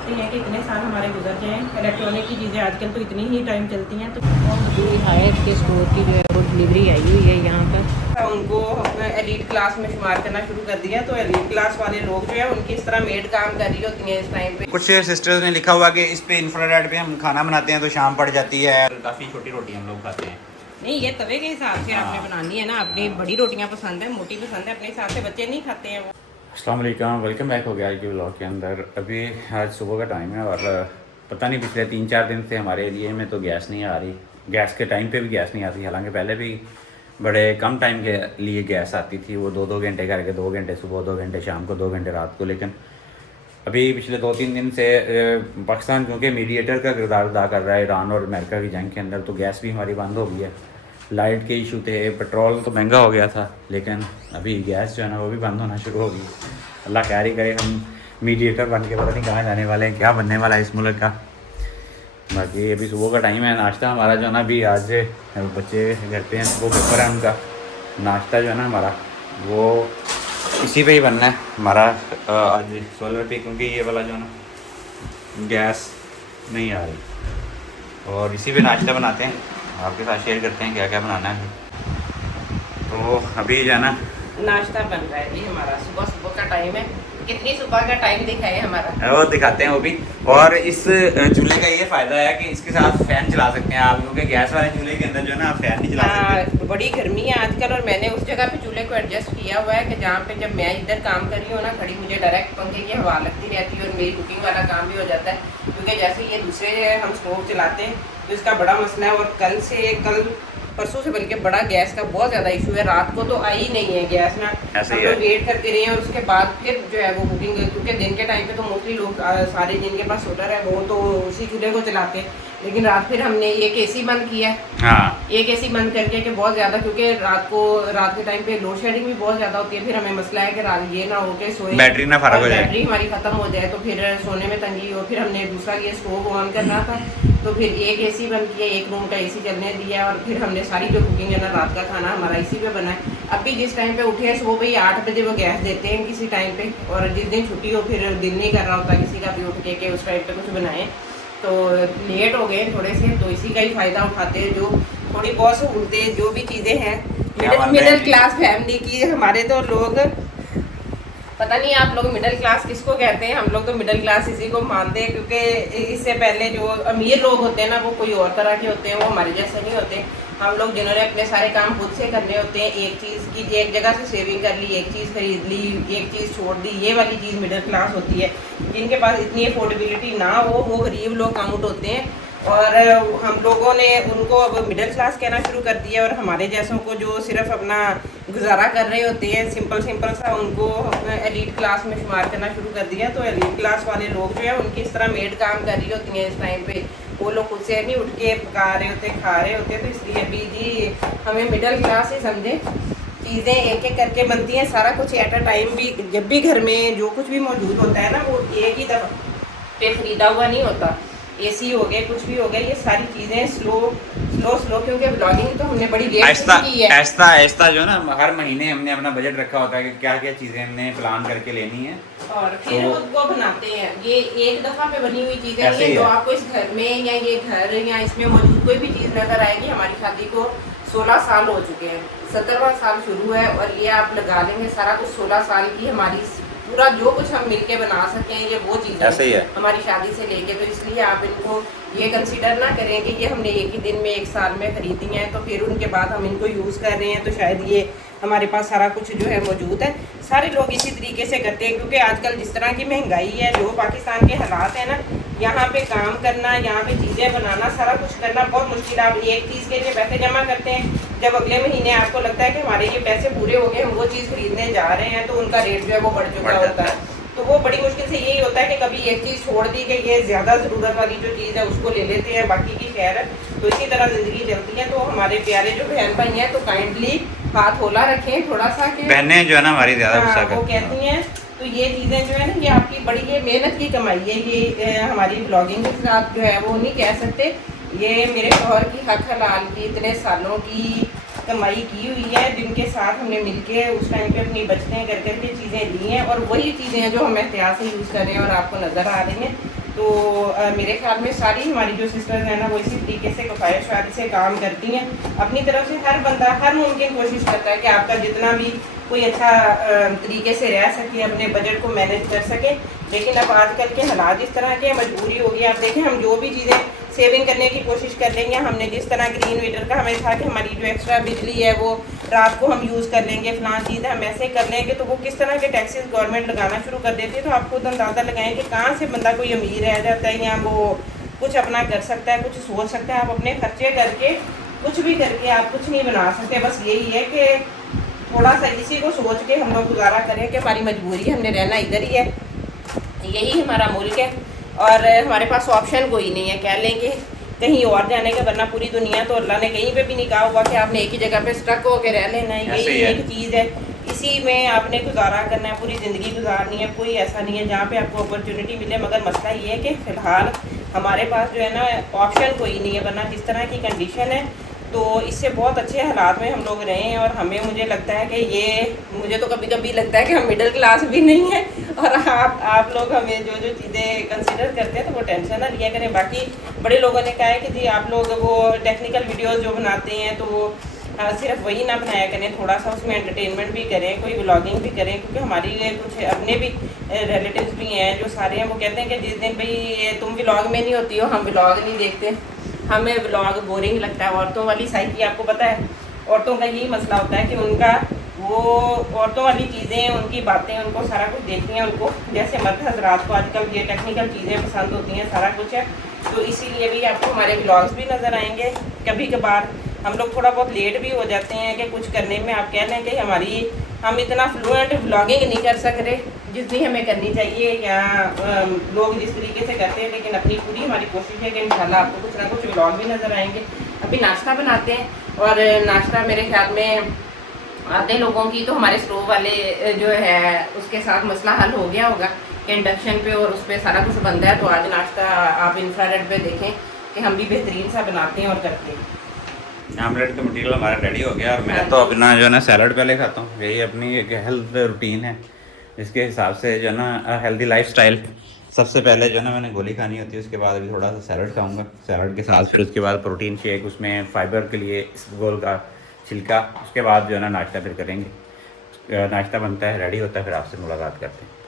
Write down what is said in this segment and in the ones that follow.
चाहते हैं कि इतने साल हमारे गुजर जाएँ। इलेक्ट्रॉनिक की चीज़ें आजकल तो इतनी ही टाइम चलती हैं। तो हायर के स्टोर की जो है वो डिलीवरी आई हुई है यहाँ पर। उनको एलीट क्लास में शुमार करना शुरू कर दिया। तो एलीट क्लास वाले लोग जो है उनकी इस तरह मेड काम कर रही होती हैं इस टाइम पे। कुछ सिस्टर्स ने लिखा हुआ कि इस पे इंफ्रारेड पे हम खाना बनाते हैं तो शाम पड़ जाती है। काफ़ी छोटी रोटी हम लोग खाते हैं। नहीं, ये तवे के हिसाब से आपने बनानी है ना। अपनी बड़ी रोटियाँ पसंद है, मोटी पसंद है, अपने हिसाब से बच्चे नहीं खाते हैं वो। अस्सलाम वालेकुम, वेलकम बैक हो गया आज के व्लॉग के अंदर। अभी आज सुबह का टाइम है और पता नहीं पिछले 3-4 दिन से हमारे एरिए में तो गैस नहीं आ रही। गैस के टाइम पे भी गैस नहीं आती, हालांकि पहले भी बड़े कम टाइम के लिए गैस आती थी। वो 2-2 घंटे करके, 2 घंटे सुबह, 2 घंटे शाम को, 2 घंटे रात को। लेकिन अभी पिछले 2-3 दिन से पाकिस्तान क्योंकि मीडिएटर का किरदार अदा कर रहा है ईरान और अमेरिका की जंग के अंदर, तो गैस भी हमारी बंद हो गई है। लाइट के इशू थे, पेट्रोल तो महंगा हो गया था, लेकिन अभी गैस जो है ना वो भी बंद होना शुरू हो गई। अल्लाह खैर ही करे। हम मीडिएटर बन के पता नहीं कहाँ जाने वाले हैं, क्या बनने वाला है इस मुल्क का। बाकी अभी सुबह का टाइम है। नाश्ता हमारा जो है ना, अभी आज बच्चे घर पे हैं, वो पेपर है उनका। नाश्ता जो है ना हमारा वो इसी पे ही बनना है हमारा आज सोलर पे, क्योंकि ये वाला जो है ना गैस नहीं आ रही। और इसी पे नाश्ता बनाते हैं, आपके साथ शेयर करते हैं क्या क्या बनाना है। तो अभी जो है ना नाश्ता बन रहा है जी हमारा। सुबह सुबह का टाइम है। कितनी सुबह का टाइम दिखाए हमारा, वो दिखाते हैं वो भी। और इस चूल्हे का ये फ़ायदा है कि इसके साथ फ़ैन चला सकते हैं आप, क्योंकि गैस वाले चूल्हे के अंदर जो है ना आप फ़ैन नहीं चला सकते। बड़ी गर्मी है आजकल। और मैंने उस जगह पे चूल्हे को एडजस्ट किया हुआ है कि जहाँ पे जब मैं इधर काम कर रही हूँ ना खड़ी, मुझे डायरेक्ट पंखे की हवा लगती रहती है और मेरी कुकिंग वाला काम भी हो जाता है। क्योंकि जैसे ये दूसरे हम स्टोव चलाते हैं तो इसका बड़ा मसला है। और कल परसों से बल्कि बड़ा गैस का बहुत ज़्यादा इशू है। रात को तो आई नहीं है गैस ना, हम लोग वेट करते रहे हैं। और उसके बाद फिर जो है वो कुकिंग, क्योंकि दिन के टाइम पे तो मोस्टली लोग सारे जिनके पास सोलर है वो तो उसी चूल्हे को चलाते हैं। लेकिन रात फिर हमने एक एसी बंद किया है। हाँ, एक एसी बंद करके कि बहुत ज़्यादा, क्योंकि रात के टाइम पे लोड शेडिंग भी बहुत ज़्यादा होती है। फिर हमें मसला है कि रात ये ना हो के सोए, बैटरी ना फर्क हो जाए, बैटरी हमारी ख़त्म हो जाए तो फिर सोने में तंगी हो। फिर हमने दूसरा ये स्टोव ऑन करना था, तो फिर एक एसी बंद किया, एक रूम का एसी चलने दिया। और फिर हमने सारी जो कुकिंग है ना, रात का खाना हमारा इसी पे बना है। अभी जिस टाइम पे उठे हैं सुबह भाई 8 बजे वो गैस देते हैं किसी टाइम पे। और जिस दिन छुट्टी हो फिर दिल नहीं कर रहा होता किसी का भी उठ के उस टाइम पे कुछ बनाएं, तो लेट हो गए थोड़े से। तो इसी का ही फ़ायदा उठाते हैं, जो थोड़ी बहुत सहूलतें जो भी चीज़ें हैं मिडिल क्लास फैमिली की। हमारे तो लोग, पता नहीं आप लोग मिडिल क्लास किसको कहते हैं, हम लोग तो मिडिल क्लास इसी को मानते हैं। क्योंकि इससे पहले जो अमीर लोग होते हैं ना वो कोई और तरह के होते हैं, वो हमारे जैसे नहीं होते। हम लोग जिन्होंने अपने सारे काम खुद से करने होते हैं, एक चीज़ की एक जगह से सेविंग कर ली, एक चीज़ खरीद ली, एक चीज़ छोड़ दी, ये वाली चीज़ मिडिल क्लास होती है। जिनके पास इतनी अफोर्डेबिलिटी ना हो वो गरीब लोग काउंट होते हैं। और हम लोगों ने उनको अब मिडिल क्लास कहना शुरू कर दिया। और हमारे जैसों को जो सिर्फ अपना गुजारा कर रहे होते हैं सिंपल सा, उनको एलीट क्लास में शुमार करना शुरू कर दिया। तो एलीट क्लास वाले लोग जो है उनकी इस तरह मेड काम कर रही होती हैं इस टाइम पे। वो लोग खुद से नहीं उठ के पका रहे होते, खा रहे होते। तो इसलिए अभी जी हमें मिडिल क्लास ही समझे। चीज़ें एक एक करके बनती हैं, सारा कुछ एट अ टाइम भी। जब भी घर में जो कुछ भी मौजूद होता है ना वो एक ही दफ़ा पे ख़रीदा हुआ नहीं होता। एसी हो गए, कुछ भी हो गया, ये सारी चीज़ें स्लो, क्योंकि ब्लॉगिंग तो हमने बड़ी लेट की है। ऐसा जो है ना हर महीने हमने अपना बजट रखा होता है कि क्या क्या चीज़ें हमने प्लान करके लेनी है और फिर तो उनको बनाते हैं। ये एक दफ़ा पे बनी हुई चीज़ें नहीं है। तो आपको इस घर में या ये घर या इसमें मौजूद कोई भी चीज़ नज़र आएगी। हमारी शादी को 16 साल हो चुके हैं, 17वां साल शुरू है। और ये आप लगा लेंगे सारा कुछ 16 साल की हमारी पूरा जो कुछ हम मिलके बना सकें ये वो चीज़ें हमारी शादी से लेके। तो इसलिए आप इनको ये कंसीडर ना करें कि ये हमने एक ही दिन में, एक साल में ख़रीदी हैं तो फिर उनके बाद हम इनको यूज़ कर रहे हैं तो शायद ये हमारे पास सारा कुछ जो है मौजूद है। सारे लोग इसी तरीके से करते हैं, क्योंकि आजकल जिस तरह की महंगाई है, जो पाकिस्तान के हालात हैं ना, यहाँ पे काम करना, यहाँ पे चीज़ें बनाना, सारा कुछ करना बहुत मुश्किल है। आप एक चीज़ के लिए पैसे जमा करते हैं, जब अगले महीने आपको लगता है कि हमारे ये पैसे पूरे हो गए, हम वो चीज़ खरीदने जा रहे हैं, तो उनका रेट जो है वो बढ़ चुका होता है। तो वो बड़ी मुश्किल से यही होता है कि कभी एक चीज़ छोड़ दी कि ये ज़्यादा ज़रूरत वाली जो चीज़ है उसको ले लेते हैं, बाकी की खैर है। तो इसी तरह ज़िंदगी चलती है। तो हमारे प्यारे जो बहन भाई हैं तो काइंडली हाथ होला रखें थोड़ा सा, कि बहनें जो है ना हमारी ज़्यादा गुस्सा वो कहती हैं। तो ये चीज़ें जो है ना ये आपकी बड़ी ये मेहनत की कमाई है। ये हमारी ब्लॉगिंग के साथ जो है वो नहीं कह सकते। ये मेरे शौहर की हक हलाल की इतने सालों की कमाई की हुई है, जिनके साथ हमने मिलके उस टाइम पे अपनी बचतें कर करके चीज़ें ली हैं। और वही चीज़ें हैं जो हम एहतियात से यूज़ कर रहे हैं और आपको नज़र आ रही हैं। तो मेरे ख्याल में सारी हमारी जो सिस्टर्स हैं ना वो इसी तरीके से कफ़ायत से काम करती हैं। अपनी तरफ से हर बंदा हर मुमकिन कोशिश करता है कि आपका जितना भी कोई अच्छा तरीके से रह सके, अपने बजट को मैनेज कर सके। लेकिन अब आजकल के हालात इस तरह के मजबूरी हो गई। आप देखें, हम जो भी चीज़ें सेविंग करने की कोशिश कर लेंगे, हमने जिस तरह ग्रीन मीटर का हमें था कि हमारी जो एक्स्ट्रा बिजली है वो रात को हम यूज़ कर लेंगे, फलां चीज़ हम ऐसे कर लेंगे, तो वो किस तरह के टैक्सेस गवर्नमेंट लगाना शुरू कर देती है। तो आप खुद अंदाज़ा लगाएं कि कहाँ से बंदा कोई अमीर रह जाता है या वो कुछ अपना कर सकता है, कुछ सोच सकता है। आप अपने खर्चे करके कुछ भी करके आप कुछ नहीं बना सकते। बस यही है कि थोड़ा सा इसी को सोच के हम लोग गुजारा करें कि हमारी मजबूरी है, हमने रहना इधर ही है, यही हमारा मुल्क है और हमारे पास ऑप्शन कोई नहीं है कह लेंगे कहीं और जाने का। वरना पूरी दुनिया तो अल्लाह ने कहीं पे भी नहीं कहा हुआ कि आपने एक ही जगह पे स्टक होकर रह लेना है। यही एक चीज़ है, इसी में आपने गुजारा करना है, पूरी ज़िंदगी गुजारनी है। कोई ऐसा नहीं है जहाँ पे आपको अपॉर्चुनिटी मिले, मगर मसला ये है कि फ़िलहाल हमारे पास जो है ना ऑप्शन कोई नहीं है। वरना जिस तरह की कंडीशन है तो इससे बहुत अच्छे हालात में हम लोग रहे हैं। और हमें मुझे लगता है कि मुझे तो कभी कभी लगता है कि हम मिडिल क्लास भी नहीं है। और आप लोग हमें जो जो चीज़ें कंसिडर करते हैं तो वो टेंशन ना लिया करें। बाकी बड़े लोगों ने कहा है कि जी आप लोग वो टेक्निकल वीडियोस जो बनाते हैं तो वो सिर्फ वही ना बनाया करें, थोड़ा सा उसमें एंटरटेनमेंट भी करें, कोई व्लॉगिंग भी करें। क्योंकि हमारे लिए कुछ अपने भी रिलेटिव्स भी हैं जो सारे हैं, वो कहते हैं कि जिस दिन भाई तुम व्लॉग में नहीं होती हो हम व्लॉग नहीं देखते, हमें व्लॉग बोरिंग लगता है। औरतों वाली साइकी आपको पता है, औरतों का यही मसला होता है कि उनका वो औरतों वाली चीज़ें, उनकी बातें, उनको सारा कुछ देखती हैं। उनको जैसे मर्द हजरात को आजकल ये टेक्निकल चीज़ें पसंद होती हैं, सारा कुछ है। तो इसीलिए भी आपको हमारे व्लॉग्स भी नज़र आएंगे। कभी कभार हम लोग थोड़ा बहुत लेट भी हो जाते हैं कि कुछ करने में। आप कह लें कि हम इतना फ्लुएंट व्लॉगिंग नहीं कर सक रहे जितनी हमें करनी चाहिए, या लोग जिस तरीके से करते हैं। लेकिन अपनी पूरी हमारी कोशिश है कि इंशाल्लाह आपको कुछ ना कुछ व्लॉग भी नज़र आएंगे। अभी नाश्ता बनाते हैं और नाश्ता मेरे ख्याल में आधे लोगों की तो हमारे स्टोव वाले जो है उसके साथ मसला हल हो गया होगा कि इंडक्शन पे और उस पर सारा कुछ बनता है। तो आज नाश्ता आप इंफ्रारेड पे देखें कि हम भी बेहतरीन सा बनाते हैं और करते हैं। आमलेट का मटेरियल हमारा रेडी हो गया और मैं तो अपना जो है ना सैलड पहले खाता हूँ। यही अपनी एक हेल्थ रूटीन है, इसके हिसाब से जो है ना हेल्दी लाइफस्टाइल। सबसे पहले जो है ना मैंने गोली खानी होती है, उसके बाद अभी थोड़ा सा सैलड खाऊंगा, सैलड के साथ फिर उसके बाद प्रोटीन शेक, उसमें फाइबर के लिए इसबगोल का छिलका, उसके बाद जो है ना नाश्ता फिर करेंगे। नाश्ता बनता है, रेडी होता है, फिर आपसे मुलाकात करते हैं।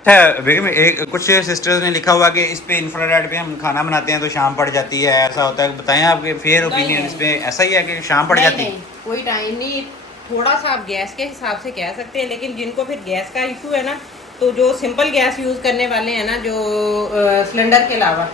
अच्छा बेगम, एक कुछ सिस्टर्स ने लिखा हुआ कि इस पे इंफ्रारेड पे हम खाना बनाते हैं तो शाम पड़ जाती है, ऐसा होता है, बताएं आपके फेयर ओपिनियन इस पे। ऐसा ही है कि शाम पड़ जाती है? कोई टाइम नहीं, थोड़ा सा आप गैस के हिसाब से कह सकते हैं। लेकिन जिनको फिर गैस का इशू है ना, तो जो सिंपल गैस यूज़ करने वाले हैं ना, जो सिलेंडर के अलावा,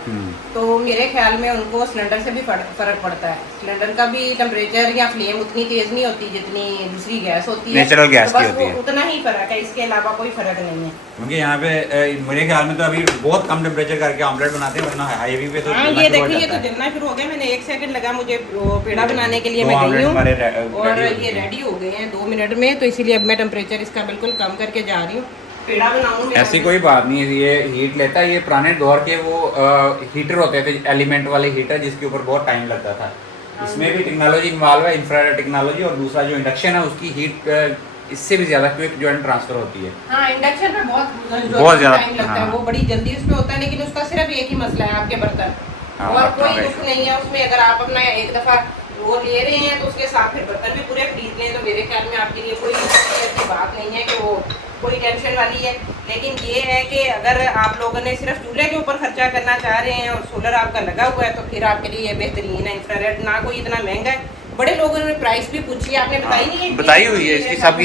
तो मेरे ख्याल में उनको सिलेंडर से भी फ़र्क पड़ता है। सिलेंडर का भी टेम्परेचर या फ्लेम उतनी तेज़ नहीं होती जितनी दूसरी गैस होती है, नेचुरल गैस तो की बस होती है। उतना ही फ़र्क है, इसके अलावा कोई फ़र्क नहीं है। क्योंकि यहाँ पे मेरे ख्याल में तो अभी बहुत कम टेम्परेचर करके ऑमलेट बनाते हैं, वरना हाईवे पे तो हाँ ये देखिए, ये तो जलना शुरू हो गया। मैंने 1 सेकंड लगा मुझे पेड़ा बनाने के लिए, मैं गई हूँ और ये रेडी हो गए हैं 2 मिनट में। तो इसीलिए अब मैं टेम्परेचर इसका बिल्कुल कम करके जा रही हूँ, पेड़ा बनाऊँ। ऐसी कोई बात नहीं है, ये हीट लेता है। ये पुराने दौर के वो हीटर होते थे, एलिमेंट वाले हीटर, जिसके ऊपर बहुत टाइम लगता था। इसमें भी टेक्नोलॉजी इन्वॉल्व है, इंफ्रारेड टेक्नोलॉजी। और दूसरा जो इंडक्शन है उसकी हीट इससे भी ज़्यादा क्विक जो है ट्रांसफर होती है। हाँ, इंडक्शन पे बहुत ज़्यादा टाइम लगता है, वो बड़ी जल्दी उसमें होता है। लेकिन उसका सिर्फ एक ही मसला है, आपके बर्तन, और कोई दुख नहीं है उसमें। अगर आप अपना एक दफ़ा वो ले रहे हैं तो उसके साथ फिर बर्तन भी पूरे खरीद लें, तो मेरे ख्याल में आपके लिए कोई ऐसी बात नहीं है कि वो कोई टेंशन वाली है। लेकिन ये है कि अगर आप लोगों ने सिर्फ चूल्हे के ऊपर खर्चा करना चाह रहे हैं और सोलर आपका लगा हुआ है, तो फिर आपके लिए बेहतरीन है इंफ्रारेड। ना कोई इतना महंगा है, बड़े लोगों ने प्राइस भी पूछी है, आपने बताई नहीं है? बताई हुई है इसकी सब।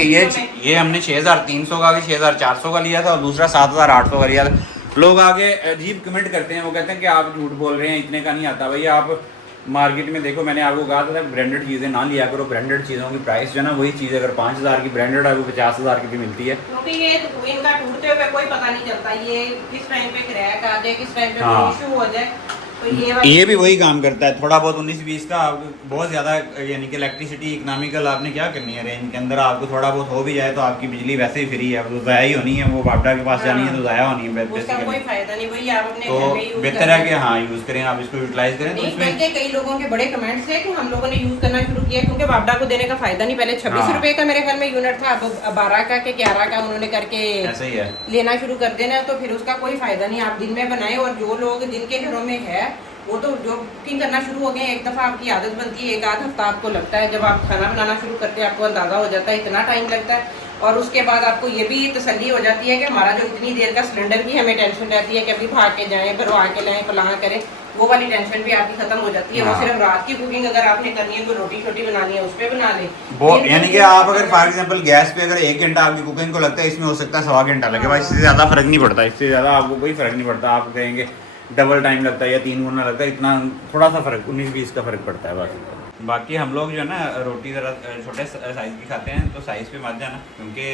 ये हमने 6300 का भी 6400 का लिया था और दूसरा 7800 का लिया था। लोग आगे अजीब कमेंट करते हैं, वो कहते हैं कि आप झूठ बोल रहे हैं, इतने का नहीं आता। भैया आप मार्केट में देखो, मैंने आपको कहा था ब्रांडेड चीज़ें ना लिया करो। ब्रांडेड चीज़ों की प्राइस जो है ना, वही चीज़ अगर 5000 की ब्रांडेड है वो 50000 की भी मिलती है। क्योंकि ये इनका टूटते हुए कोई पता नहीं चलता, ये किस टाइम पे क्रैक आ जाए, किस टाइम पे कोई इशू हो जाए। तो ये भी वही काम करता है, थोड़ा बहुत 19-20 का। आप बहुत ज़्यादा यानी कि इलेक्ट्रिसिटी इकोनॉमिकल आपने क्या करनी है रेंज के अंदर, आपको थोड़ा बहुत हो भी जाए तो आपकी बिजली वैसे ही फ्री है, तो ज़ाया ही होनी है, वो बापडा के पास जानी है तो ज़ाया होनी है उसका कोई बेसिकली। फायदा नहीं, वही आप अपने तो घर में यूज बेहतर है कि हाँ यूज़ करें, आप इसको यूटिलाइज करें। तो नहीं, इसमें बल्कि कई लोगों के बड़े कमेंट्स है कि हम लोगों ने यूज करना शुरू किया, क्योंकि बापडा को देने का फायदा नहीं। पहले 26 हाँ। रुपए का मेरे ख्याल में यूनिट था, अब 12 का के 11 का उन्होंने करके ऐसा ही है। लेना शुरू कर देना, तो फिर उसका कोई फायदा नहीं। आप दिन में बनाए, और जो लोग जिनके घरों में है वो तो जो कुकिंग करना शुरू हो गए, एक दफ़ा आपकी आदत बनती है, एक आध हफ्ता आपको लगता है, जब आप खाना बनाना शुरू करते हैं आपको अंदाज़ा हो जाता है इतना टाइम लगता है। और उसके बाद आपको ये भी तसल्ली हो जाती है कि हमारा जो इतनी देर का सिलेंडर की हमें टेंशन रहती है कि अभी भाग के जाएं, भरवा के लाएं, फलाना करें, वो वाली टेंशन भी आपकी खत्म हो जाती है। वो हाँ। सिर्फ रात की कुकिंग अगर आपने करनी है, कोई रोटी छोटी बनानी है, उस पर बना ले। वो यानी कि आप अगर फॉर एग्जांपल गैस पे अगर 1 घंटा आपकी कुकिंग को लगता है, इसमें हो सकता है 1.25 घंटा लगे। भाई इससे ज़्यादा फर्क नहीं पड़ता, इससे ज़्यादा आपको कोई फर्क नहीं पड़ता। आप कहेंगे डबल टाइम लगता है या 3 गुना लगता है, इतना थोड़ा सा फर्क 19-20 का फर्क पड़ता है बस। बाकी हम लोग जो है ना रोटी ज़रा छोटे साइज़ की खाते हैं, तो साइज़ पे मत जाना, क्योंकि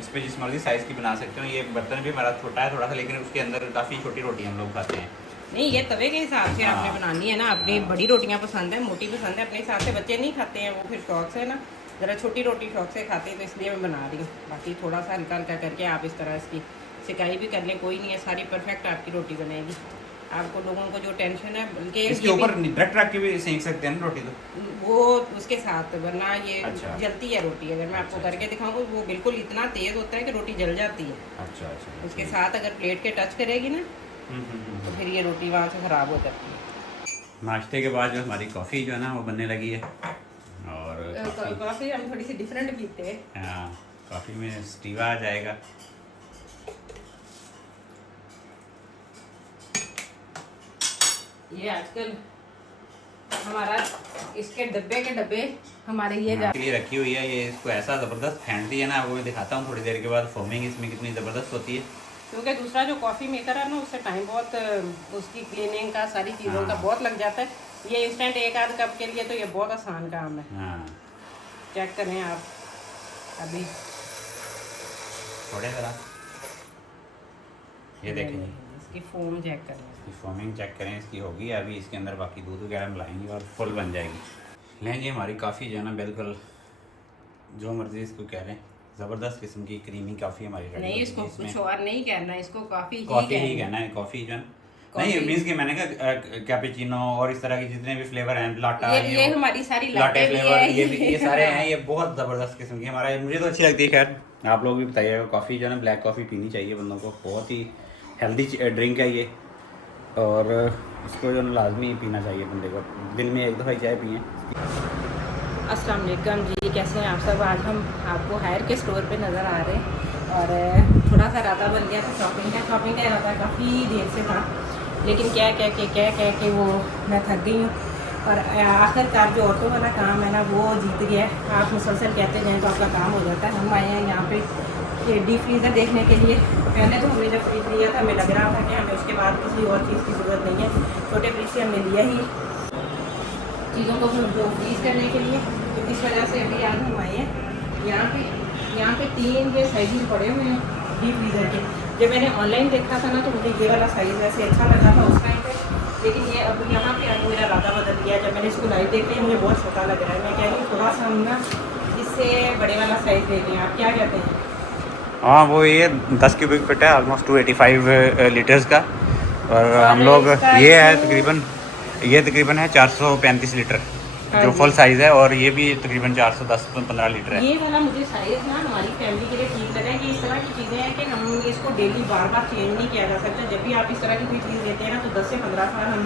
इस पे जिस मर्जी साइज़ की बना सकते हो। ये बर्तन भी हमारा छोटा है थोड़ा सा, लेकिन उसके अंदर काफ़ी छोटी रोटी हम लोग खाते हैं। नहीं, ये तवे के हिसाब से आपने हाँ। बनानी है ना। अपनी बड़ी रोटियां पसंद है, मोटी पसंद है, अपने हिसाब से। बच्चे नहीं खाते हैं वो, फिर शौक से ना ज़रा छोटी रोटी शौक से खाते हैं, तो इसलिए मैं बना रही हूँ। बाकी थोड़ा सा हल्का हल्का करके आप इस तरह इसकी सिकाई भी कर लें, कोई नहीं है, सारी परफेक्ट आपकी रोटी बनेगी। आपको लोगों को जो टेंशन है, बल्कि इसके ऊपर डायरेक्ट रख के भी सेंक सकते हैं ना रोटी, तो वो उसके साथ, वरना ये अच्छा। जलती है रोटी। अगर मैं आपको करके दिखाऊंगी, वो बिल्कुल इतना तेज़ होता है कि रोटी जल जाती है। अच्छा अच्छा। उसके साथ अगर प्लेट के टच करेगी ना, तो फिर ये रोटी वहाँ से ख़राब हो जाती है। नाश्ते के बाद जो हमारी कॉफ़ी जो है ना वो बनने लगी है, और कॉफ़ी हम थोड़ी सी डिफरेंट पीते हैं। हाँ, कॉफ़ी में स्टीवा आ जाएगा। ये आजकल हमारा इसके डब्बे हमारे ये के लिए रखी हुई है। ये इसको ऐसा ज़बरदस्त फेंटती है ना, आपको मैं दिखाता हूँ थोड़ी देर के बाद फोमिंग इसमें कितनी ज़बरदस्त होती है। क्योंकि दूसरा जो कॉफ़ी मेकर है ना, उससे टाइम बहुत, उसकी क्लीनिंग का, सारी चीज़ों का बहुत लग जाता है। ये इंस्टेंट एक आध कप के लिए तो ये बहुत आसान काम है। हाँ, चेक करें आप अभी थोड़े ज़रा ये देखें, इसकी फोम चेक करें, इसकी फोमिंग चेक करें, इसकी होगी अभी। इसके अंदर बाकी दूध वगैरह मिलाएंगे और फुल बन जाएगी। लें जी, हमारी कॉफ़ी जो है ना बिल्कुल जो मर्जी इसको कह लें, ज़बरदस्त किस्म की क्रीमी कॉफ़ी हमारी रेडी नहीं, होगी। इसको इसमें कुछ और नहीं कहना, इसको कॉफ़ी ही कहना है, कॉफ़ी जो है नहीं मीन्स कि मैंने कहा कैपेचिनो और इस तरह के जितने भी फ्लेवर हैं, लाटा, ये हमारी सारी लाटे भी फ्लेवर, है, ये सारे हैं। ये बहुत ज़बरदस्त किस्म की हमारा, मुझे तो अच्छी लगती है। खैर आप लोग भी बताइएगा, कॉफ़ी जो है ना ब्लैक कॉफ़ी पीनी चाहिए बंदों को, बहुत ही हेल्दी ड्रिंक है ये, और इसको जो है लाजमी पीना चाहिए बंदे को, दिन में एक दफ़ा चाय पिए। अस्सलाम वालेकुम जी, कैसे हैं आप सब। आज हम आपको हायर के स्टोर पे नज़र आ रहे हैं, और थोड़ा सा इरादा बन गया था शॉपिंग का इरादा काफ़ी देर से था, लेकिन क्या कह के वो मैं थक गई हूँ। और आखिरकार जो ऑटो वाला काम है ना, वो जीत गया। आप मुसलसल कहते जाएँ तो आपका काम हो जाता है। हम आए हैं यहाँ पे डीप फ्रीज़र देखने के लिए। पहले तो हमने जब फ्रिज लिया था, हमें लग रहा था कि हमें उसके बाद किसी और चीज़ की ज़रूरत नहीं है, छोटे फ्रिज से हमने लिया ही चीज़ों को फ्रीज़ करने के लिए। तो इस वजह से अभी आज हम आए हैं यहाँ पे 3 ये साइज़ पड़े हुए हैं डीप फ्रीज़र के। जब मैंने ऑनलाइन देखा था ना, तो मुझे ये वाला साइज़ ऐसे अच्छा लगा था उस टाइम पे, लेकिन ये अब यहाँ पे आगे मेरा इरादा बदल गया। जब मैंने इसको लाइव देख लिया, मुझे बहुत छोटा लग रहा है। मैं कह रही हूँ थोड़ा सा हम ना इससे बड़े वाला साइज़ देख लें। आप क्या कहते हैं? हाँ, वो ये 10 क्यूबिक फीट है, ऑलमोस्ट 285 लीटर्स का, और हम लोग ये है तकरीबन है 435 लीटर जो फुल साइज़ है, और ये भी तकरीबन 410-15 लीटर है। ये वाला मुझे साइज़ ना हमारी फैमिली के लिए ठीक लगा कि इस तरह की चीज़ें हैं कि हम इसको डेली बार चेंज नहीं किया जा सकता। जब भी आप इस तरह की कोई चीज़ लेते हैं ना, तो 10 से 15 साल हम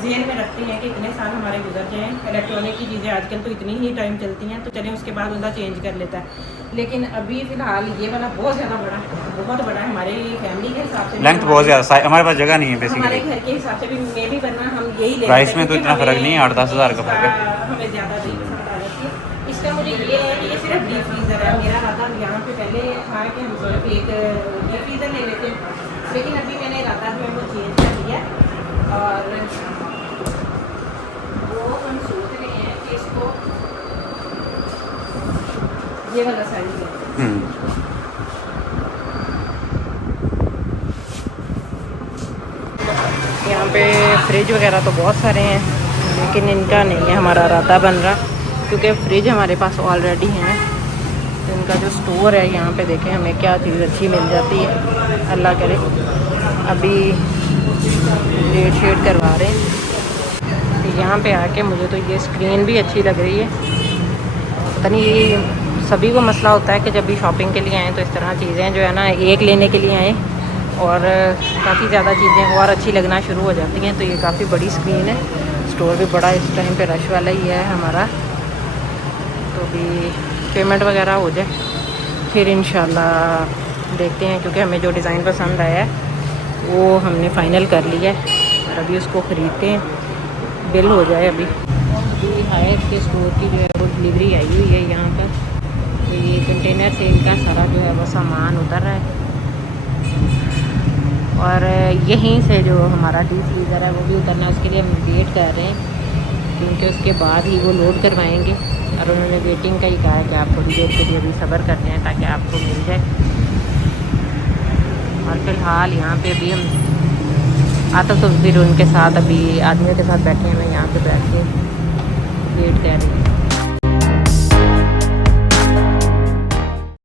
ज़हन में रखते हैं कि इतने साल हमारे गुजर जाएँ। इलेक्ट्रॉनिक की चीज़ें आजकल तो इतनी ही टाइम चलती हैं, तो चलें उसके बाद उनका चेंज कर लेता है। लेकिन अभी फ़िलहाल ये वाला बहुत ज़्यादा बड़ा है, बहुत बड़ा है हमारी फैमिली के हिसाब से, लेंथ बहुत ज़्यादा, हमारे पास जगह नहीं है बेसिकली। हमारे घर के हिसाब से भी मे भी, वरना हम यही ले प्राइस में तो इतना फ़र्क नहीं है, 8-10 हज़ार का फ़र्क है। हमें ज़्यादा नहीं पसंद आ जाती है। इसका मुझे ये है कि ये सिर्फ डीप फ्रीज़र है। मेरा इरादा यहाँ पे पहले था कि हम सिर्फ एक डीप फ्रीज़र ले लेते हैं, लेकिन अभी मैंने इरादा जो है वो चेंज कर दिया, और वो हम सोच रहे हैं कि इसको ये वाला साइज़ है। यहाँ पे फ्रिज वगैरह तो बहुत सारे हैं, लेकिन इनका नहीं है हमारा राता बन रहा, क्योंकि फ्रिज हमारे पास ऑलरेडी हैं। तो इनका जो स्टोर है यहाँ पे देखें हमें क्या चीज़ अच्छी मिल जाती है, अल्लाह करे। अभी डेट शेड करवा रहे हैं। तो यहाँ पे आके मुझे तो ये स्क्रीन भी अच्छी लग रही है। पता नहीं ये सभी को मसला होता है कि जब भी शॉपिंग के लिए आएँ तो इस तरह चीज़ें जो है ना एक लेने के लिए आएँ और काफ़ी ज़्यादा चीज़ें और अच्छी लगना शुरू हो जाती हैं। तो ये काफ़ी बड़ी स्क्रीन है, स्टोर भी बड़ा, इस टाइम पे रश वाला ही है हमारा। तो भी पेमेंट वगैरह हो जाए फिर इंशाल्लाह देखते हैं, क्योंकि हमें जो डिज़ाइन पसंद आया है वो हमने फ़ाइनल कर लिया है और अभी उसको ख़रीदते हैं, बिल हो जाए। अभी हायर के स्टोर की जो है वो डिलीवरी आई हुई है यहाँ पर। तो ये कंटेनर से इनका सारा जो है वो सामान उतर रहा है और यहीं से जो हमारा डीप फ्रीज़र है वो भी उतरना है। उसके लिए हम वेट कर रहे हैं, क्योंकि उसके बाद ही वो लोड करवाएंगे। और उन्होंने वेटिंग का ही कहा है कि आप थोड़ी देर के लिए अभी सब्र करते हैं ताकि आपको मिल जाए। और फ़िलहाल यहाँ पे अभी हम आता तो फिर उनके साथ अभी आदमियों के साथ बैठे हैं, मैं यहाँ पे बैठ के वेट कर रही हूँ।